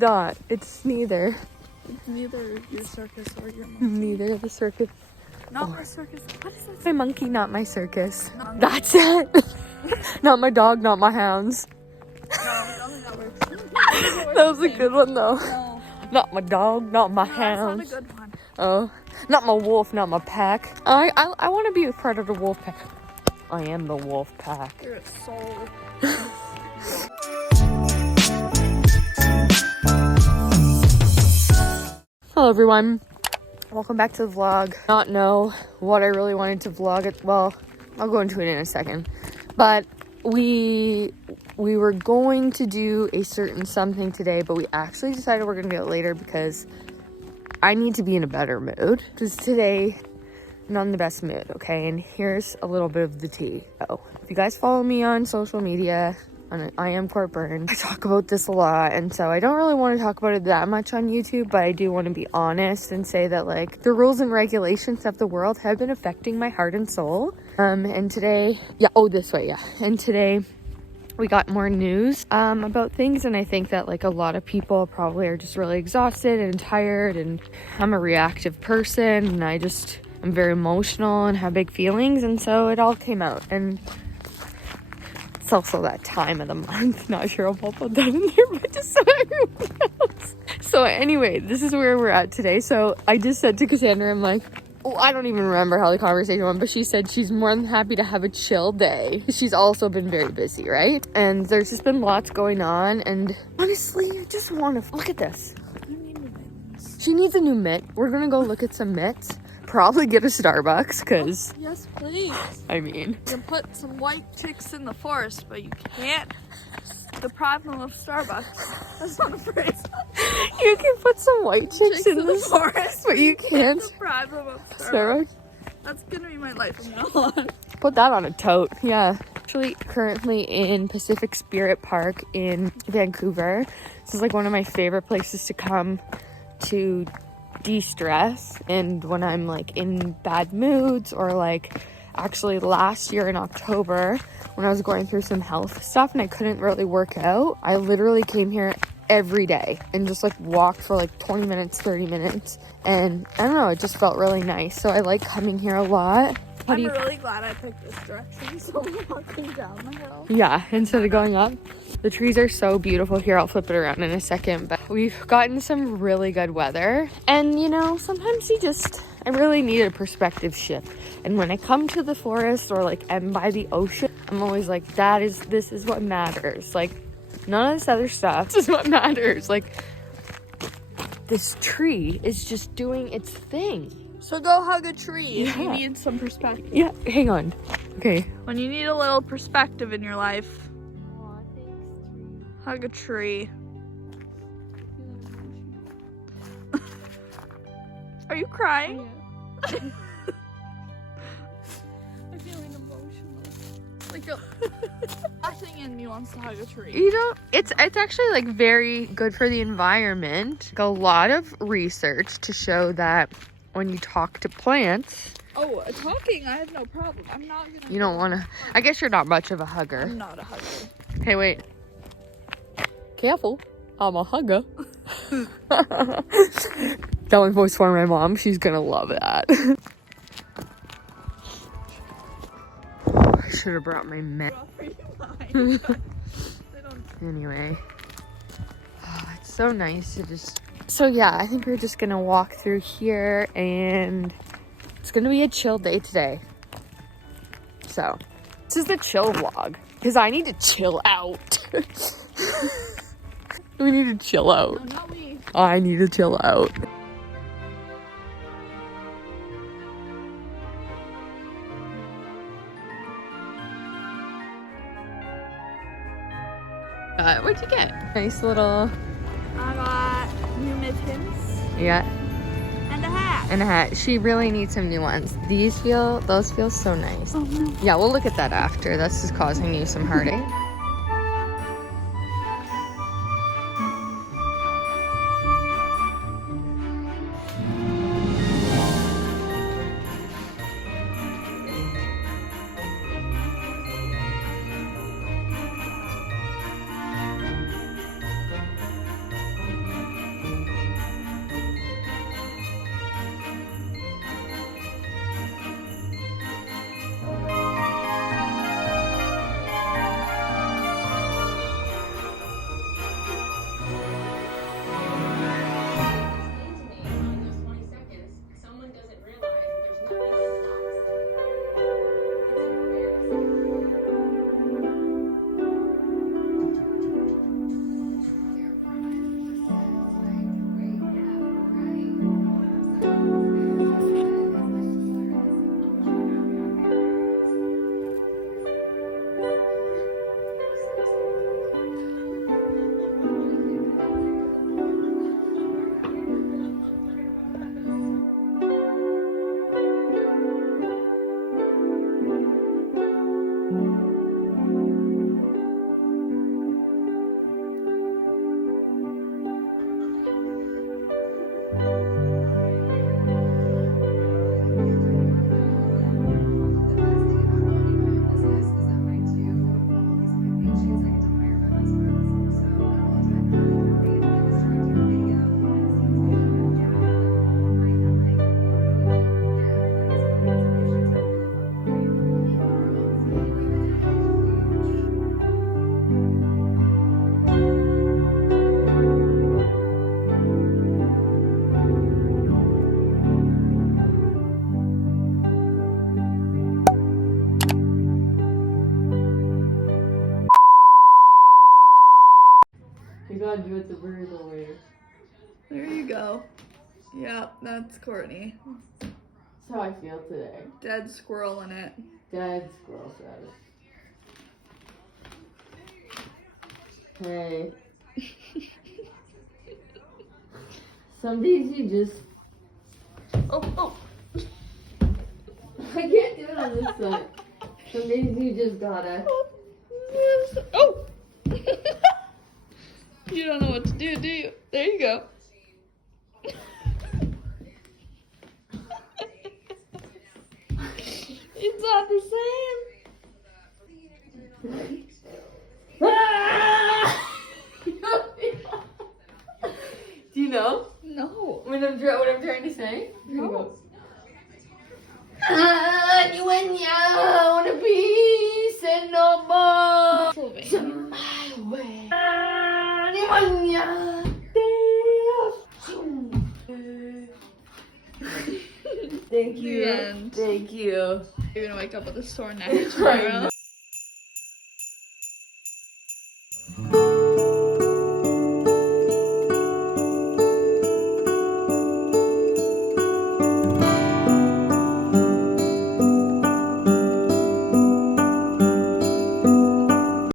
Not. It's neither. It's neither your circus or your monkey. Neither the circus. Not my circus. What is that? My monkey, not my circus. Not That's it. Not my dog, not my hounds. No, I don't think that works. That was a good one though. No. Not my dog, not my No, hounds. that's not a good one. Oh, not my wolf, not my pack. I want to be a part of the wolf pack. I am the wolf pack. You're a soul. Hello everyone. Welcome back to the vlog. Not know what I really wanted to vlog it. Well, I'll go into it in a second. But we were going to do a certain something today, but we actually decided we're gonna do it later because I need to be in a better mood. Because today, I'm not in the best mood, okay? And here's a little bit of the tea. So, if you guys follow me on social media, I am Courtburn. I talk about this a lot, and so I don't really want to talk about it that much on YouTube, but I do want to be honest and say that, like, the rules and regulations of the world have been affecting my heart and soul. And today, and today we got more news about things, and I think that, like, a lot of people probably are just really exhausted and tired, and I'm a reactive person, and I'm very emotional and have big feelings, and so it all came out. And it's also that time of the month. Not sure if I'll put that in there, but just so everyone knows. So anyway, this is where we're at today. So I just said to Cassandra, I'm like, oh, I don't even remember how the conversation went, but she said she's more than happy to have a chill day. She's also been very busy, right? And there's just been lots going on, and honestly, I just want to look at this. She needs a new mitt. We're gonna go look at some mitts. Probably get a Starbucks, because Yes, please. I mean, You can put some white chicks in the forest, but you can't deprive them of Starbucks. That's not a phrase. you can put some white chicks in the forest, but you can't. deprive them of Starbucks. Starbucks. That's gonna be my life from now on. Put that on a tote. Yeah. Actually, currently in Pacific Spirit Park in Vancouver. This is like one of my favorite places to come to de-stress, and when I'm like in bad moods, or like actually last year in October when I was going through some health stuff and I couldn't really work out, I literally came here every day and just like walked for like 20 minutes, 30 minutes, and I don't know, it just felt really nice. So I like coming here a lot. I'm really glad I picked this direction, so I'm walking down the hill. Yeah, instead of going up. The trees are so beautiful here. I'll flip it around in a second, but we've gotten some really good weather. And you know, sometimes I really need a perspective shift. And when I come to the forest or like I'm by the ocean, I'm always like, this is what matters. Like, none of this other stuff. This is what matters. Like, this tree is just doing its thing. So go hug a tree if you Yeah. need some perspective. Yeah, hang on. Okay. When you need a little perspective in your life, hug a tree. Are you crying? Yeah. I'm feeling emotional. Like nothing in me wants to hug a tree. You know, it's actually like very good for the environment. Like, a lot of research to show that when you talk to plants, Oh, talking, I have no problem. I'm not gonna. you don't want to. I guess you're not much of a hugger. I'm not a hugger. Hey, wait. Careful. I'm a hugger. That one voice for my mom. She's gonna love that. I should have brought my mitt. Anyway. Oh, it's so nice to just... So yeah, I think we're just gonna walk through here, and it's gonna be a chill day today. So, this is the chill vlog, because I need to chill out. We need to chill out. No, not we. I need to chill out. What'd you get? Nice little... I got new mittens Yeah, and a hat. and a hat. She really needs some new ones. Those feel so nice. Oh no. Yeah, we'll look at that after. That's just causing you some heartache. go. Yep, that's Courtney. That's how I feel today. Dead squirrel in it. Dead squirrel status. Hey. Some days you just... Oh! I can't do it on this side. Some days you just gotta... Oh! You don't know what to do you? There you go. It's not the same. Do you know? No. What I'm trying to say? No. You and ya wanna be said no more. Pennsylvania. To my way. You and ya. Thank you. The end. Thank you. You're gonna wake up with a sore neck I tomorrow.